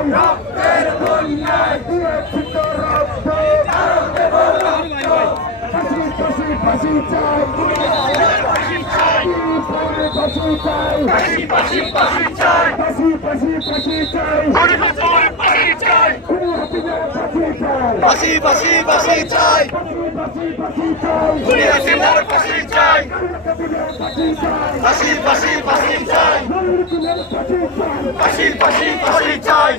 বন্যায় রক্তের বন্যায় দিয়েছি তো রক্ত ফাঁসি ফাঁসি ফাঁসি চাই ফাঁসি চাই ফাঁসি চাই ফাঁসি ফাঁসি ফাঁসি চাই ফাঁসি ফাঁসি ফাঁসি চাই ফাঁসি চাই ফাঁসি ফাঁসি ফাঁসি চাই ফাঁসি চাই ফাঁসি ফাঁসি ফাঁসি চাই ফাঁসি ফাঁসি ফাঁসি চাই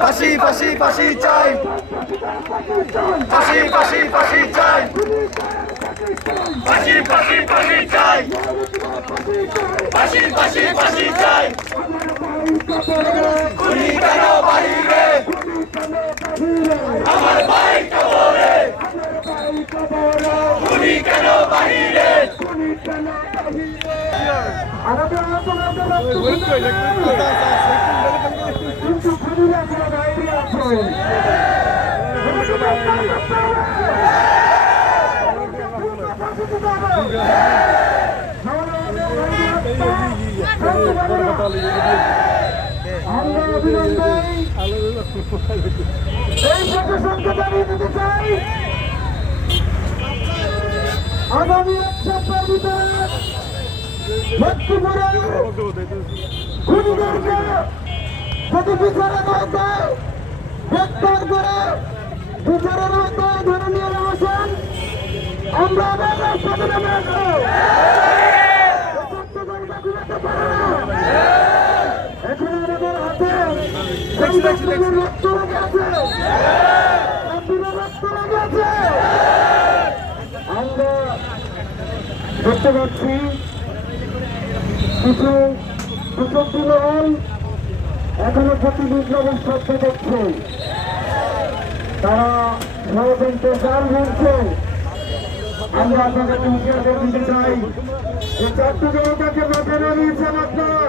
ফাঁসি ফাঁসি ফাঁসি চাই ফাঁসি ফাঁসি ফাঁসি চাই ফাঁসি ফাঁসি ফাঁসি চাই ফাঁসি ফাঁসি ফাঁসি চাই খুনি কেন বাহিরে আমার ভাই কবরে খুনি কেন বাহিরে আমাদের কিন্তু খুনিরা কোনো বাইরে আছে আমরা অবিলম্বে এই প্রশাসনকে জানিয়ে দিতে চাই আগামী এক সপ্তাহের ভিতরে খুনিদেরকে যদি বিচারের আওতায় গ্রেপ্তার করে বিচারের আওতায় ধরে নিয়ে আসেন আমরা আবার রাজপথে নেমে আসবো। এখন আমাদের হাতে রক্ত লেগে আছে রক্ত লেগে আছে আমরা দেখতে পাচ্ছি কিছু কুচক্রী মহল এখনো প্রতি বিপ্লব শ্রদ্ধা দেখছে তারা ষড়যন্ত্রের জাল বুনছে আমরা আপনাদেরকে হুঁশিয়ার করে দিতে চাই যে ছাত্র জনতাকে মাঠে নামিয়েছেন আপনারা